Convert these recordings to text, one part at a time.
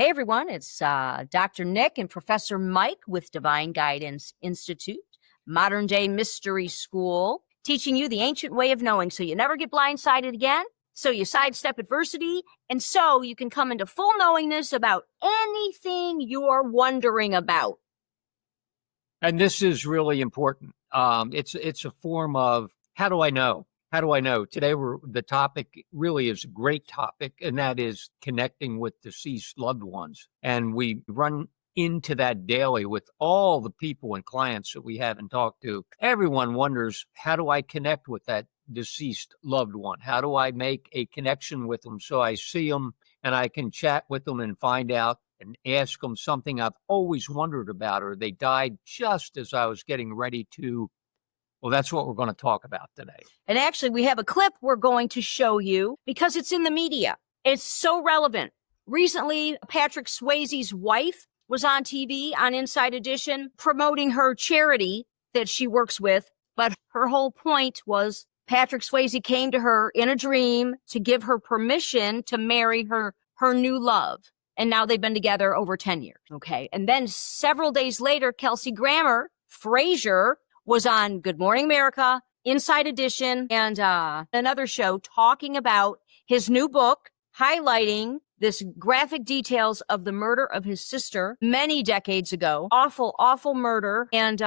Hey everyone, it's Dr. Nic and Professor Mike with Divine Guidance Institute, modern day mystery school, teaching you the ancient way of knowing so you never get blindsided again, so you sidestep adversity, and so you can come into full knowingness about anything you're wondering about. And this is really important. It's a form of how do I know? How do I know? Today, the topic really is a great topic, and that is connecting with deceased loved ones. And we run into that daily with all the people and clients that we haven't talked to. Everyone wonders, how do I connect with that deceased loved one? How do I make a connection with them so I see them and I can chat with them and find out and ask them something I've always wondered about, or they died just as I was getting ready to. Well, that's what we're going to talk about today. And actually, we have a clip we're going to show you because it's in the media. It's so relevant. Recently, Patrick Swayze's wife was on TV on Inside Edition promoting her charity that she works with. But her whole point was Patrick Swayze came to her in a dream to give her permission to marry her new love. And now they've been together over 10 years. Okay. And then several days later, Kelsey Grammer, Frasier, was on Good Morning America, Inside Edition, and another show talking about his new book, highlighting this graphic details of the murder of his sister many decades ago. Awful, awful murder. And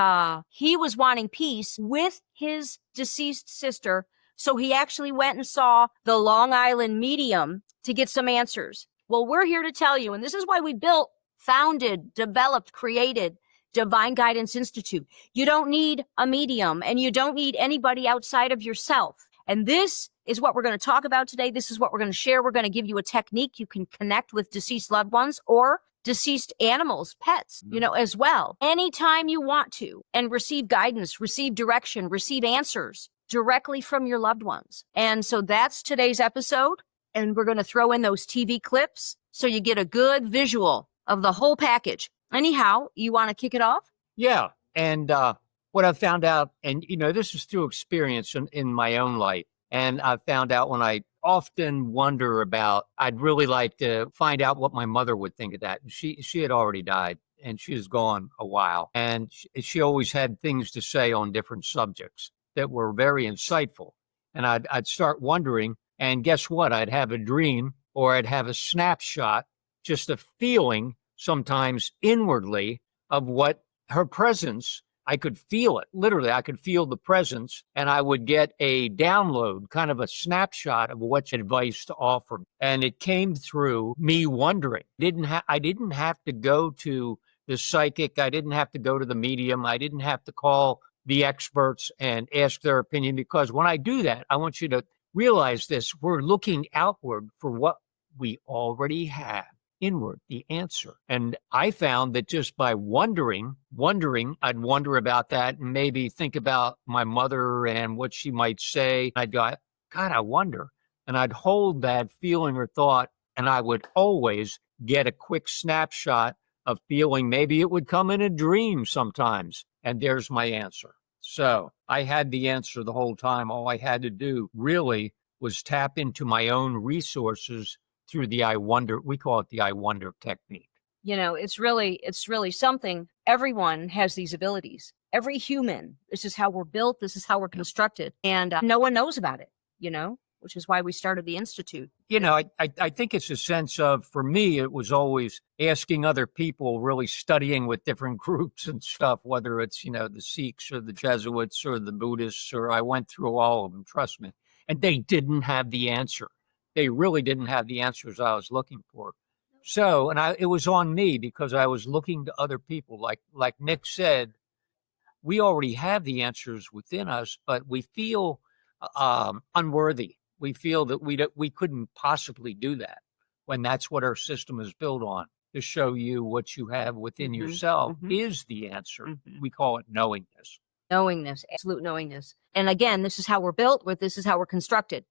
he was wanting peace with his deceased sister. So he actually went and saw the Long Island medium to get some answers. Well, we're here to tell you, and this is why we built, founded, developed, created Divine Guidance Institute. You don't need a medium, and you don't need anybody outside of yourself. And this is what we're going to talk about today. This is what we're going to share. We're going to give you a technique you can connect with deceased loved ones or deceased animals, pets, as well, anytime you want to, and receive guidance, receive direction, receive answers directly from your loved ones. And so that's today's episode. And we're going to throw in those TV clips so you get a good visual of the whole package. Anyhow, you want to kick it off? Yeah. And what I found out, and this is through experience in my own life. And I found out when I often wonder about, I'd really like to find out what my mother would think of that. She had already died and she was gone a while. And she always had things to say on different subjects that were very insightful. And I'd start wondering, and guess what? I'd have a dream or I'd have a snapshot, just a feeling sometimes inwardly of what her presence, I could feel it. Literally, I could feel the presence, and I would get a download, kind of a snapshot of what advice to offer. And it came through me wondering. I didn't have to go to the psychic. I didn't have to go to the medium. I didn't have to call the experts and ask their opinion, because when I do that, I want you to realize this. We're looking outward for what we already have. Inward, the answer. And I found that just by wondering, I'd wonder about that and maybe think about my mother and what she might say. I'd go, God, I wonder. And I'd hold that feeling or thought, and I would always get a quick snapshot of feeling. Maybe it would come in a dream sometimes, and there's my answer. So I had the answer the whole time. All I had to do really was tap into my own resources through the I wonder. We call it the I wonder technique. It's really something. Everyone has these abilities. Every human. This is how we're built. This is how we're constructed. And no one knows about it, which is why we started the Institute. I think it's a sense of, for me, it was always asking other people, really studying with different groups and stuff, whether it's, the Sikhs or the Jesuits or the Buddhists, or I went through all of them, trust me. And they didn't have the answer. They really didn't have the answers I was looking for. So, it was on me because I was looking to other people. Like Nic said, we already have the answers within us, but we feel unworthy. We feel that we couldn't possibly do that when that's what our system is built on, to show you what you have within yourself is the answer. We call it knowingness. Knowingness, absolute knowingness. And again, this is how we're built. This is how we're constructed.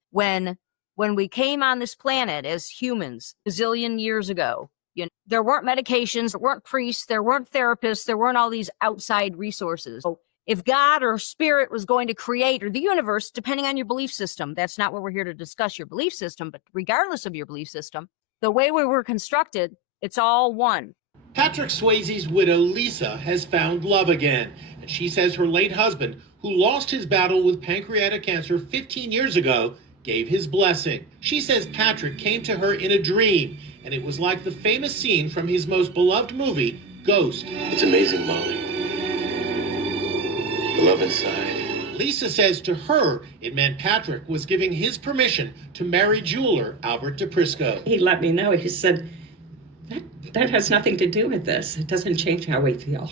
When we came on this planet as humans a zillion years ago, there weren't medications, there weren't priests, there weren't therapists, there weren't all these outside resources. So if God or spirit was going to create, or the universe, depending on your belief system, that's not what we're here to discuss, your belief system, but regardless of your belief system, the way we were constructed It's all one. Patrick Swayze's widow, Lisa, has found love again. And she says her late husband, who lost his battle with pancreatic cancer 15 years ago, gave his blessing. She says Patrick came to her in a dream, and it was like the famous scene from his most beloved movie, Ghost. It's amazing, Molly. The love inside. Lisa says to her, it meant Patrick was giving his permission to marry jeweler Albert DePrisco. He let me know. He said, that has nothing to do with this. It doesn't change how we feel.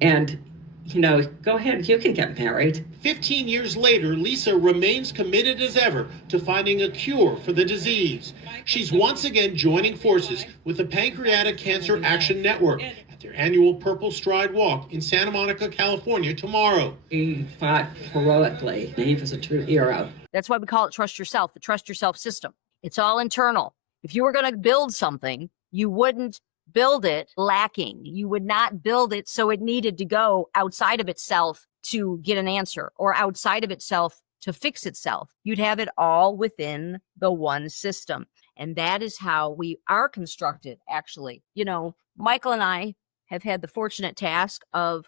And, you know, go ahead, you can get married. 15 years later, Lisa remains committed as ever to finding a cure for the disease. She's once again joining forces with the Pancreatic Cancer Action Network at their annual Purple Stride Walk in Santa Monica, California tomorrow. He fought heroically. He was a true hero. That's why we call it trust yourself, the trust yourself system. It's all internal. If you were going to build something, you wouldn't build it lacking. You would not build it so it needed to go outside of itself to get an answer or outside of itself to fix itself. You'd have it all within the one system. And that is how we are constructed, actually. You know, Michael and I have had the fortunate task of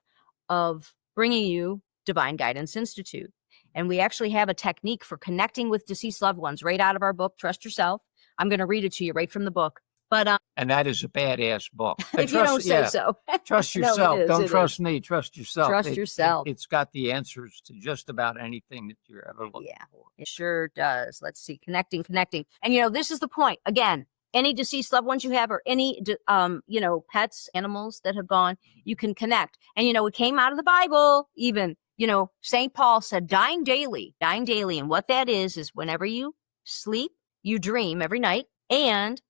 bringing you Divine Guidance Institute. And we actually have a technique for connecting with deceased loved ones right out of our book, Trust Yourself. I'm going to read it to you right from the book. But and that is a badass book. If you don't say so. Trust No, it yourself. is, Don't it trust me. Trust yourself. Trust yourself. It's got the answers to just about anything that you're ever looking for. It sure does. Let's see. Connecting. And, you know, this is the point. Again, any deceased loved ones you have or any, you know, pets, animals that have gone, you can connect. And, you know, it came out of the Bible even. You know, St. Paul said, dying daily. And what that is whenever you sleep, you dream every night and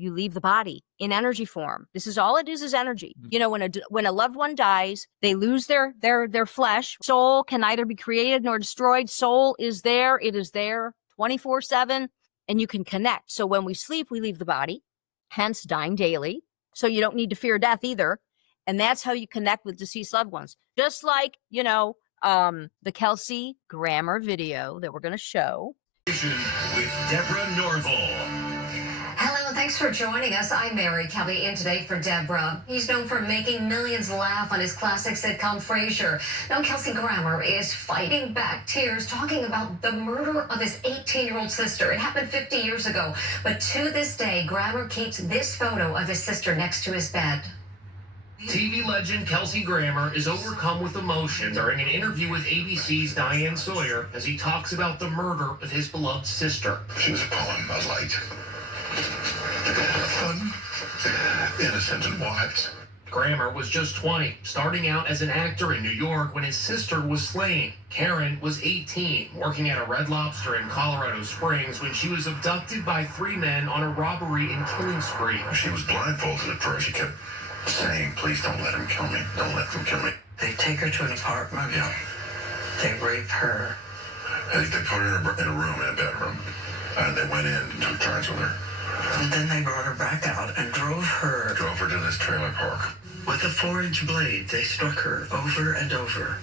you leave the body in energy form. This is all it is energy. You know, when a loved one dies, they lose their flesh. Soul can neither be created nor destroyed. Soul is there. It is there 24/7 and you can connect. So when we sleep, we leave the body, hence dying daily. So you don't need to fear death either. And that's how you connect with deceased loved ones. Just like, you know, the Kelsey Grammer video that we're going to show. With Deborah Norville. Hello, thanks for joining us. I'm Mary Kelly in today for Deborah. He's known for making millions laugh on his classic sitcom Frasier. Now Kelsey Grammer is fighting back tears talking about the murder of his 18-year-old sister. It happened 50 years ago, but to this day, Grammer keeps this photo of his sister next to his bed. TV legend Kelsey Grammer is overcome with emotion during an interview with ABC's Diane Sawyer as he talks about the murder of his beloved sister. She was a poem, a light. Fun, innocent, and wise. Grammer was just 20, starting out as an actor in New York when his sister was slain. Karen was 18, working at a Red Lobster in Colorado Springs when she was abducted by 3 men on a robbery and killing spree. She was blindfolded at first. She kept saying, please don't let him kill me. Don't let them kill me. They take her to an apartment. Yeah. They rape her. They put her in a room, in a bedroom. And they went in and took turns with her. And then they brought her back out and drove her To this trailer park. with a 4-inch blade. They struck her over and over.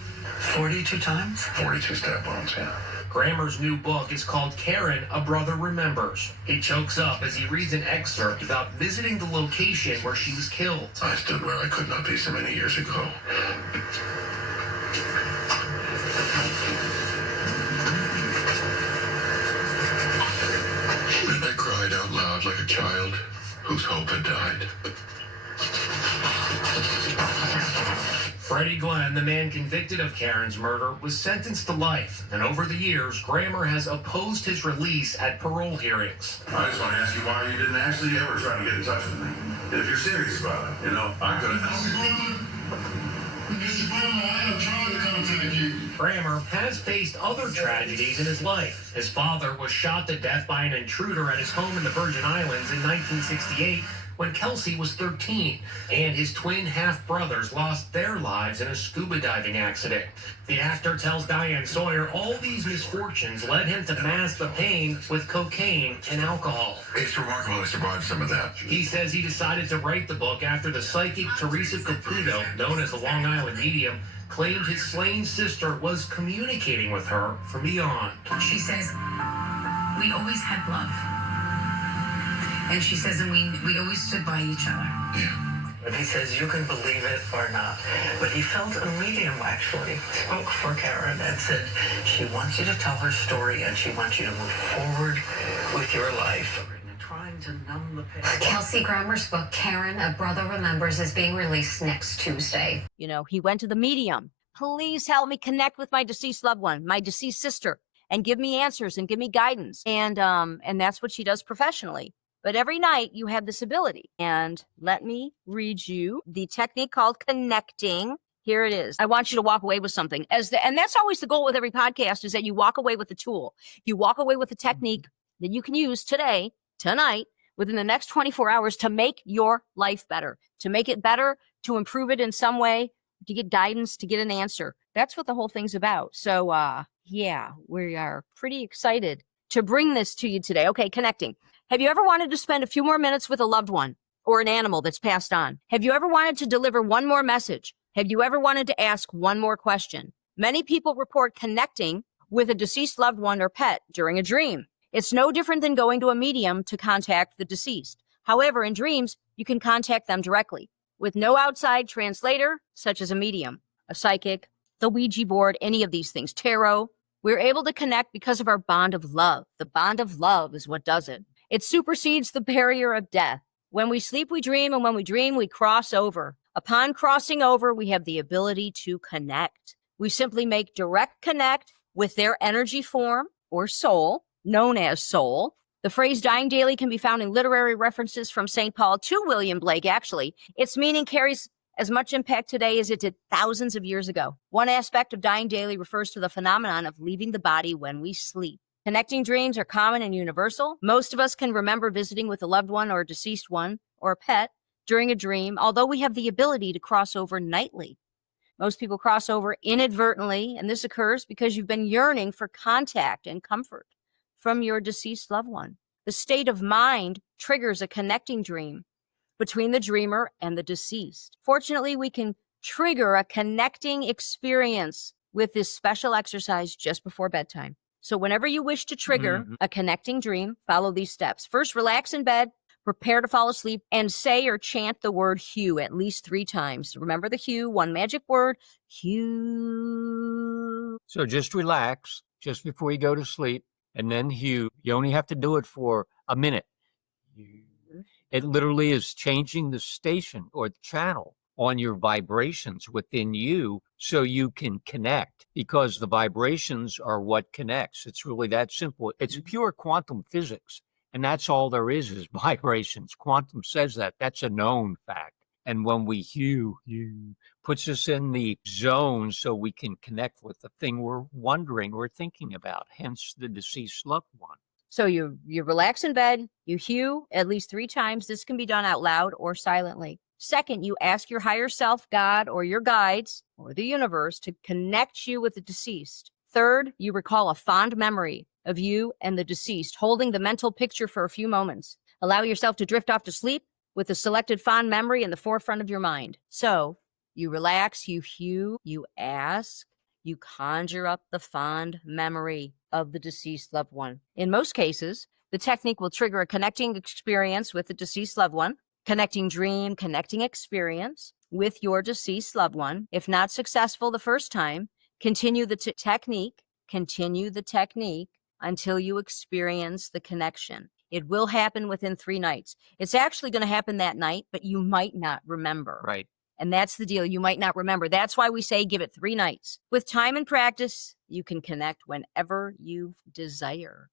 42 times? 42 stab wounds, yeah. Grammer's new book is called Karen, A Brother Remembers. He chokes up as he reads an excerpt about visiting the location where she was killed. I stood where I could not be so many years ago. And I cried out loud like a child whose hope had died. Freddie Glenn, the man convicted of Karen's murder, was sentenced to life, and over the years, Grammer has opposed his release at parole hearings. I just want to ask you why you didn't actually ever try to get in touch with me. And if you're serious about it, you know, I could have. Mr. Grammer, I have tried to contact you. Grammer has faced other tragedies in his life. His father was shot to death by an intruder at his home in the Virgin Islands in 1968 when Kelsey was 13, and his twin half-brothers lost their lives in a scuba diving accident. The actor tells Diane Sawyer all these misfortunes led him to mask the pain with cocaine and alcohol. It's remarkable I survived some of that. He says he decided to write the book after the psychic Teresa Caputo, known as the Long Island Medium, claimed his slain sister was communicating with her from beyond. She says, we always had love. And she says, and we always stood by each other. But he says you can believe it or not. But he felt a medium actually spoke for Karen and said she wants you to tell her story and she wants you to move forward with your life. And trying to numb the pain. Kelsey Grammer's book, Karen, A Brother Remembers, is being released next Tuesday. You know, he went to the medium. Please help me connect with my deceased loved one, my deceased sister, and give me answers and give me guidance. And that's what she does professionally. But every night you have this ability. And let me read you the technique called connecting. Here it is. I want you to walk away with something. And that's always the goal with every podcast, is that you walk away with a tool. You walk away with a technique that you can use today, tonight, within the next 24 hours to make your life better, to make it better, to improve it in some way, to get guidance, to get an answer. That's what the whole thing's about. So, yeah, we are pretty excited to bring this to you today. Okay, connecting. Have you ever wanted to spend a few more minutes with a loved one or an animal that's passed on? Have you ever wanted to deliver one more message? Have you ever wanted to ask one more question? Many people report connecting with a deceased loved one or pet during a dream. It's no different than going to a medium to contact the deceased. However, in dreams, you can contact them directly with no outside translator, such as a medium, a psychic, the Ouija board, any of these things, tarot. We're able to connect because of our bond of love. The bond of love is what does it. It supersedes the barrier of death. When we sleep, we dream, and when we dream, we cross over. Upon crossing over, we have the ability to connect. We simply make direct connect with their energy form or soul, known as soul. The phrase dying daily can be found in literary references from St. Paul to William Blake, actually. Its meaning carries as much impact today as it did thousands of years ago. One aspect of dying daily refers to the phenomenon of leaving the body when we sleep. Connecting dreams are common and universal. Most of us can remember visiting with a loved one or a deceased one or a pet during a dream, although we have the ability to cross over nightly. Most people cross over inadvertently, and this occurs because you've been yearning for contact and comfort from your deceased loved one. The state of mind triggers a connecting dream between the dreamer and the deceased. Fortunately, we can trigger a connecting experience with this special exercise just before bedtime. So whenever you wish to trigger a connecting dream, follow these steps. First, relax in bed, prepare to fall asleep, and say or chant the word Hugh at least 3 times. Remember the Hugh, one magic word, Hugh. So just relax just before you go to sleep, and then Hugh. You only have to do it for a minute. It literally is changing the station or the channel on your vibrations within you so you can connect, because the vibrations are what connects. It's really that simple. It's pure quantum physics, and that's all there is vibrations. Quantum says that. That's a known fact. And when we Hugh puts us in the zone so we can connect with the thing we're wondering or thinking about, hence the deceased loved one. So you relax in bed, you Hugh at least 3 times. This can be done out loud or silently. Second, you ask your higher self, God, or your guides, or the universe, to connect you with the deceased. Third, you recall a fond memory of you and the deceased, holding the mental picture for a few moments. Allow yourself to drift off to sleep with the selected fond memory in the forefront of your mind. So you relax, you Hugh, you ask, you conjure up the fond memory of the deceased loved one. In most cases, the technique will trigger a connecting experience with the deceased loved one, connecting dream, connecting experience with your deceased loved one. If not successful the first time, continue the technique until you experience the connection. It will happen within 3 nights. It's actually going to happen that night, but you might not remember. Right. And that's the deal. You might not remember. That's why we say give it 3 nights. With time and practice, you can connect whenever you desire.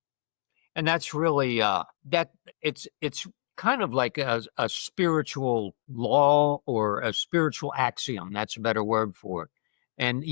And that's really that it's kind of like a spiritual law or a spiritual axiom. That's a better word for it. And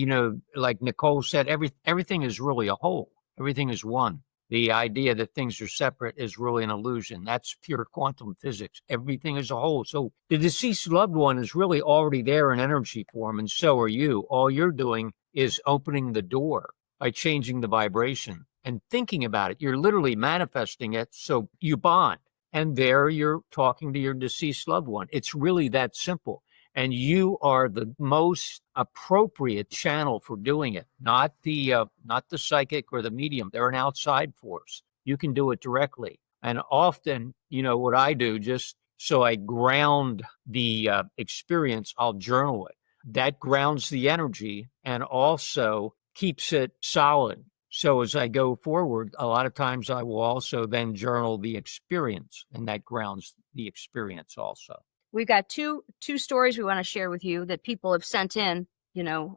like Nicole said, everything is really a whole. Everything is one. The idea that things are separate is really an illusion. That's pure quantum physics. Everything is a whole. So the deceased loved one is really already there in energy form, and so are you. All you're doing is opening the door by changing the vibration and thinking about it. You're literally manifesting it, so you bond. And there you're talking to your deceased loved one. It's really that simple. And you are the most appropriate channel for doing it, not the psychic or the medium. They're an outside force. You can do it directly. And often, what I do, just so I ground the experience, I'll journal it. That grounds the energy and also keeps it solid. So as I go forward, a lot of times I will also then journal the experience, and that grounds the experience also. We've got two stories we want to share with you that people have sent in,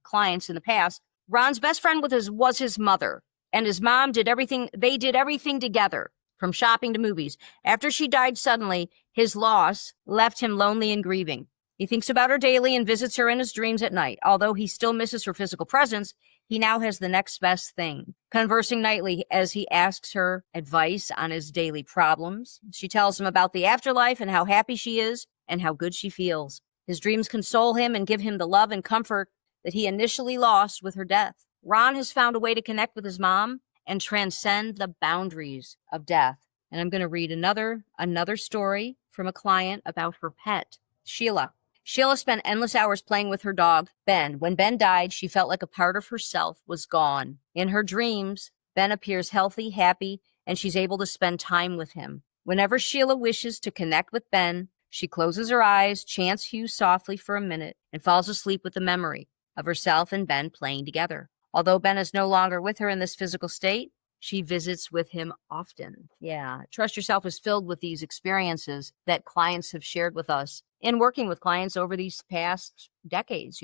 clients in the past. Ron's best friend was his mother, and his mom did everything. They did everything together, from shopping to movies. After she died suddenly, his loss left him lonely and grieving. He thinks about her daily and visits her in his dreams at night. Although he still misses her physical presence, he now has the next best thing, conversing nightly as he asks her advice on his daily problems. She tells him about the afterlife and how happy she is and how good she feels. His dreams console him and give him the love and comfort that he initially lost with her death. Ron has found a way to connect with his mom and transcend the boundaries of death. And I'm going to read another story from a client about her pet, Sheila. Sheila spent endless hours playing with her dog, Ben. When Ben died, she felt like a part of herself was gone. In her dreams, Ben appears healthy, happy, and she's able to spend time with him. Whenever Sheila wishes to connect with Ben, she closes her eyes, chants Hughes softly for a minute, and falls asleep with the memory of herself and Ben playing together. Although Ben is no longer with her in this physical state, she visits with him often. Yeah, Trust Yourself is filled with these experiences that clients have shared with us in working with clients over these past decades,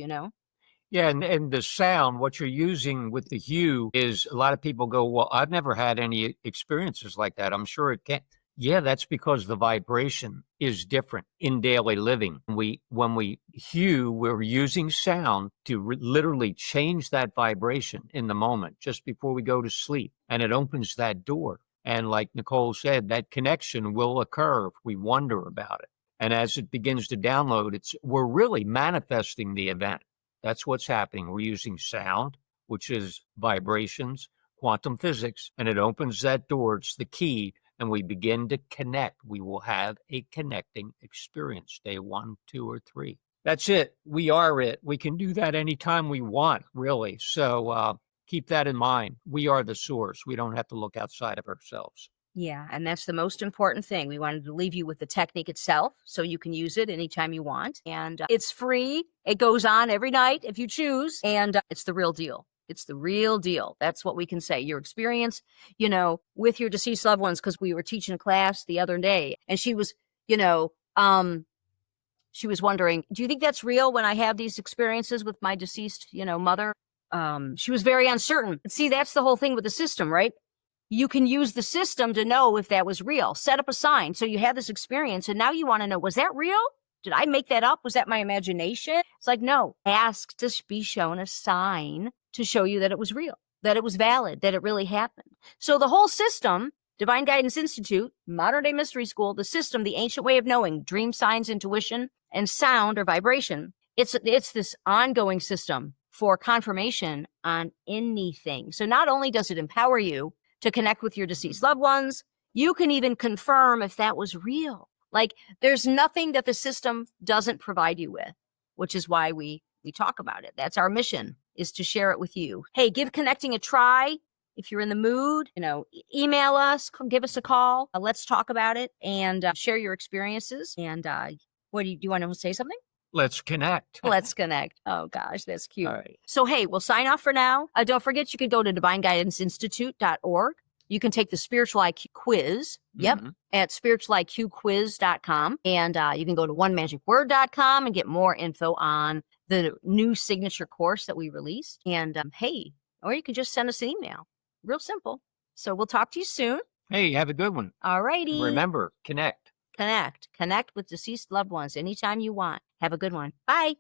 Yeah, and the sound, what you're using with the hue is a lot of people go, well, I've never had any experiences like that. I'm sure it can't. Yeah, that's because the vibration is different in daily living. When we hue, we're using sound to literally change that vibration in the moment just before we go to sleep. And it opens that door. And like Nicole said, that connection will occur if we wonder about it. And as it begins to download, we're really manifesting the event. That's what's happening. We're using sound, which is vibrations, quantum physics, and it opens that door. It's the key. And we begin to connect. We will have a connecting experience, day 1, 2, or 3. That's it. We are it. We can do that anytime we want, really. So keep that in mind. We are the source. We don't have to look outside of ourselves. Yeah, and that's the most important thing. We wanted to leave you with the technique itself so you can use it anytime you want. And it's free. It goes on every night if you choose. And it's the real deal. It's the real deal. That's what we can say. Your experience, with your deceased loved ones, because we were teaching a class the other day, and she was, she was wondering, do you think that's real when I have these experiences with my deceased, mother? She was very uncertain. See, that's the whole thing with the system, right? You can use the system to know if that was real. Set up a sign. So you had this experience, and now you want to know, was that real? Did I make that up? Was that my imagination? It's like, no. Ask to be shown a sign to show you that it was real, that it was valid, that it really happened. So the whole system, Divine Guidance Institute, Modern Day Mystery School, the system, the ancient way of knowing, dream signs, intuition, and sound or vibration, it's this ongoing system for confirmation on anything. So not only does it empower you to connect with your deceased loved ones, you can even confirm if that was real. Like, there's nothing that the system doesn't provide you with, which is why we talk about it. That's our mission, is to share it with you. Hey, give connecting a try. If you're in the mood, email us, give us a call. Let's talk about it and share your experiences. And do you want to say something? Let's connect. Let's connect. Oh, gosh, that's cute. All right. So, hey, we'll sign off for now. Don't forget, you can go to divineguidanceinstitute.org. You can take the Spiritual IQ quiz. Yep. At spiritualiqquiz.com. And you can go to onemagicword.com and get more info on the new signature course that we released. And hey, or you can just send us an email. Real simple. So we'll talk to you soon. Hey, have a good one. All righty. Remember, connect. Connect with deceased loved ones anytime you want. Have a good one. Bye.